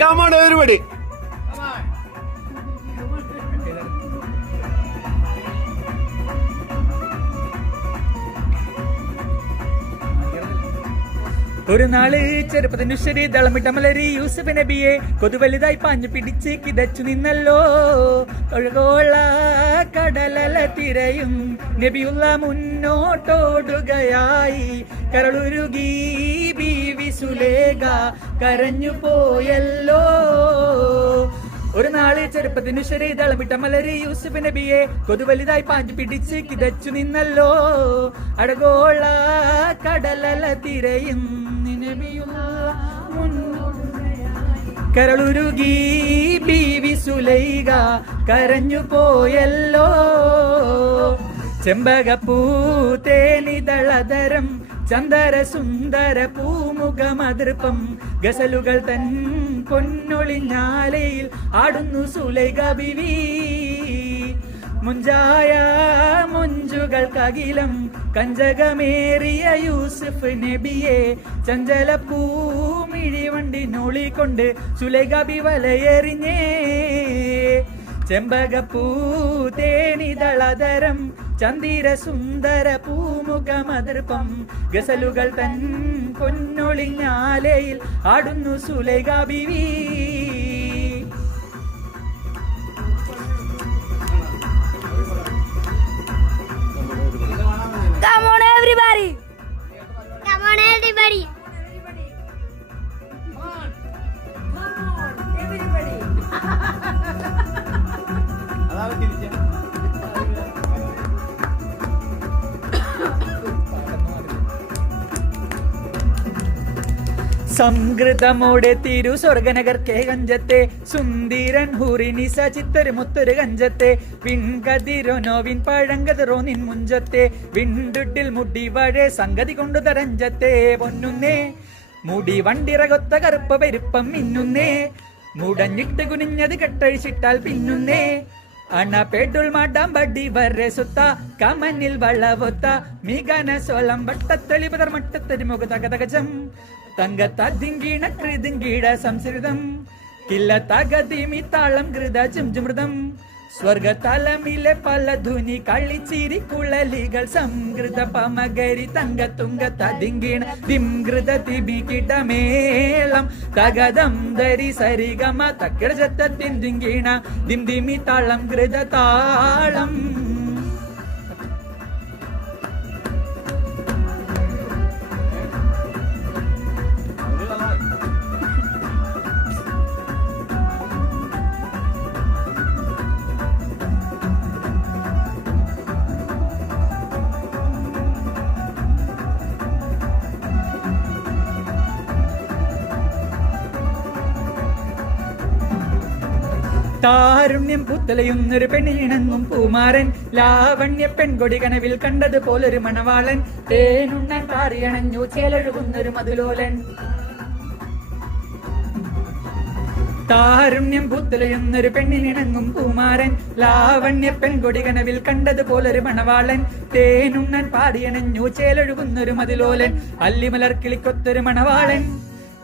Come on, everybody. ഒരു നാള് ചെറുപ്പത്തിനു ശരി ദളമിട്ട മലരി യൂസഫ് നബിയെ കൊതുവലുതായി പാഞ്ഞു പിടിച്ച് കിതച്ചു നിന്നല്ലോ. ഒഴുകോള കടലല തിരയും നബിയുള്ള മുന്നോട്ടോടുകയായി. കരളുരുകി ബീവി സുലേഖ കരഞ്ഞു പോയല്ലോ. ഒരു നാള് ചെറുപ്പത്തിനു ശരി ദളമിട്ട മലരി യൂസഫ് നബിയെ കൊതുവലുതായി പാഞ്ഞു പിടിച്ച് കിതച്ചു നിന്നല്ലോ. അഴകോള കടലല തിരയും കരളുരുകി ബീവി സുലൈഖ കരഞ്ഞു പോയല്ലോ. ചെമ്പകപ്പൂ തേനിതളതരം ചന്ദര സുന്ദര പൂമുഖമതൃപ്പം ഗസലുകൾ തൻ പൊന്നൊളിഞ്ഞാലയിൽ ആടുന്നു സുലൈഖ ബിവി. മുഞ്ചായ മുഞ്ചുകൾക്കകിലം കഞ്ചകമേറിയ യൂസഫ് നബിയെ ചഞ്ചലപ്പൂമിഴിവണ്ടി നൊളിക്കൊണ്ട് സുലൈഖ ബി വലയെറിഞ്ഞേ. ചെമ്പകപ്പൂ തേനിതളതരം ചന്ദിര സുന്ദര പൂമുഖമതൃപ്പം ഗസലുകൾ തൻ പൊന്നൊളിഞ്ഞാലയിൽ ആടുന്നു Sulaikha Beevi. Come on everybody. Come on everybody. സംഗൃതമോടെ തിരു സ്വർഗനഗർ കെ കഞ്ചത്തെ സുന്ദരൻ ഹൂറിനിസ ചിത്തൊരു മുത്തൊരു കഞ്ചത്തെ വിൺകതിരൊനോ വിൻ പഴങ്കതിറോ നിൻ മുഞ്ചത്തെ വിണ്ടുട്ടിൽ മുടി വഴെ സംഗതി കൊണ്ടു തരഞ്ചത്തെ പൊന്നുന്നേ മുടി വണ്ടിറകൊത്ത കറുപ്പ പെരുപ്പം മിന്നുന്നേ മുടഞ്ഞിട്ട് കുനിഞ്ഞത് കെട്ടഴിച്ചിട്ടാൽ പിന്നുന്നേ അണ പെട്ടുൾ മാട്ടാം ബഡി വരെ സുത്ത കമനിൽ വളവൊത്ത മികന സോളം വട്ടത്തെളി പതർ മട്ടത്തൊരു മുഖ തകതകജം തങ്കത്തതിങ്കീണ കൃതിങ്കീട സംസ്കൃതം കില്ല തകതിമി താളം കൃത ചുംചുമൃതം സ്വർഗതലമിലെ പല ധുനി കളിച്ചിരി കുളലികൾ സംകൃത പമകരി തങ്കത്തുങ്ക തതിങ്കീണ ദിംകൃത തിബി കിടമേളം തകതം ധരി സരിഗമ തക്കിടജത്തത്തിൻ ദിങ്കീണ ദിം ദിമി താളം കൃത താളം. താരുണ്യം പുത്തലയുന്നൊരു പെണ്ണിണങ്ങും പൂമാരൻ ലാവണ്യ പെൺകൊടി കനവിൽ കണ്ടതുപോലൊരു മണവാളൻ തേനുണ്ണൻ പാറിയണഞ്ഞു ചേലഴുകുന്നൊരു മധുലോലൻ. താരുണ്യം പുത്തലയുന്നൊരു പെണ്ണിനിണങ്ങും പൂമാരൻ ലാവണ്യ പെൺകൊടി കനവിൽ കണ്ടതുപോലൊരു മണവാളൻ തേനുണ്ണൻ പാറിയണഞ്ഞു ചേലഴുകുന്നൊരു മധുലോലൻ. അല്ലിമലർ കിളിക്കൊത്തൊരു മണവാളൻ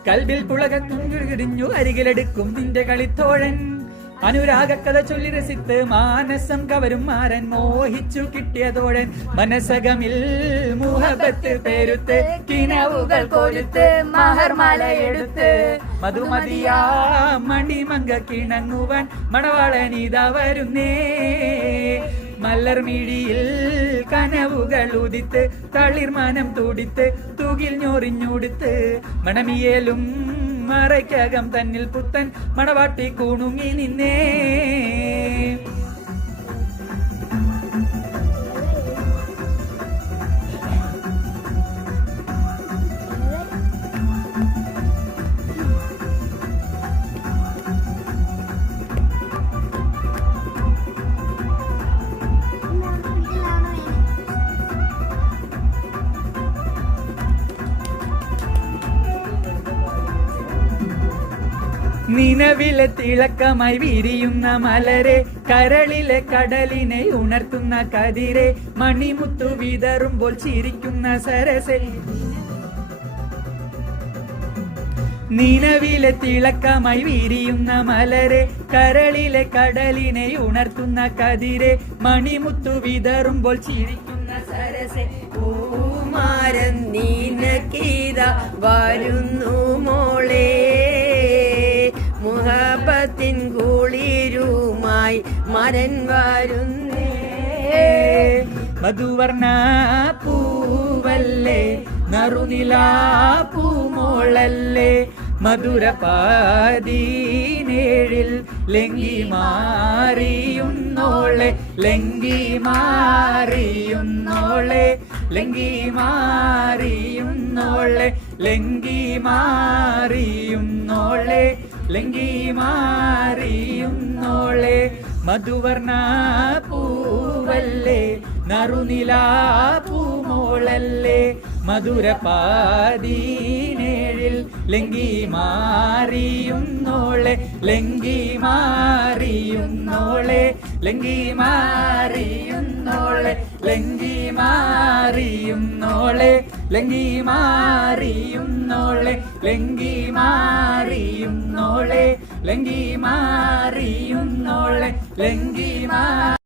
കൽവിൽ പുളകുരിഞ്ഞു അരികിലെടുക്കും നിന്റെ കളിത്തോഴൻ. അനുരാഗക്കഥ ചൊല്ലി രസിത്ത് മാനസം കവരും മാരൻ മോഹിച്ചു കിട്ടിയതോഴൻ മനസകമിൽ മുഹബത്ത് പേരുത്ത് കിനവുകൾ കോരുത്ത് മഹർമാല എടുത്ത് മധുമതിയാ മണിമങ്ക കിണങ്ങുവാൻ മണവാളനീതാ വരുന്നേ. മലർമിഴിയിൽ കനവുകൾ ഉദിത്ത് തളിർമാനം തുടിത്ത് തുകിൽ ഞൊറിഞ്ഞുടുത്ത് മണമിയേലും മറയ്ക്കകം തന്നിൽ പുത്തൻ മണവാട്ടി കുണുങ്ങി നിന്നേ. നിലവിലെ തിളക്കമായി വിരിയുന്ന മലരെ കരളിലെ കടലിനെ ഉണർത്തുന്ന കതിരെ മണിമുത്തു വിതറുമ്പോൾ ചിരിക്കുന്ന സരസെ നിലവിലെ തിളക്കമായി വിരിയുന്ന മലരെ കരളിലെ കടലിനെ ഉണർത്തുന്ന കതിരെ മണിമുത്തു വിതറുമ്പോൾ ചിരിക്കുന്ന സരസെ പൂമാരൻ നീനക്കീത വരുന്നു മോളെ മുഹബത്തിൻ കുളിരുമായി മരൻ വരുന്നേ മധുവർണ പൂവല്ലേ നറുനിലാ പൂമോളല്ലേ മധുരപാതീനേഴിൽ ലംഘി മാറിയുന്നോളെ ലംഘി മാറിയുന്നോളെ ലംഘി മാറിയുന്നോളെ ലംഘി മാറിയുന്നോളെ ലംഘി മാറിയുന്നോളെ മധുവർണ പൂവല്ലേ നറുനിലാ പൂമോളല്ലേ മധുരപാതീനേഴിൽ ലംഘി മാറിയുന്നോളെ ലംഘി മാറിയുന്നോളെ ലംഘി മാറിയുന്നോളെ ലംഘി മാറിയുന്നോളെ ലംഘി മാറിയുന്നോളെ ലംഘി മാറിയുന്നോളെ ലംഘി മാറിയുന്നോളെ ലംഘി മാ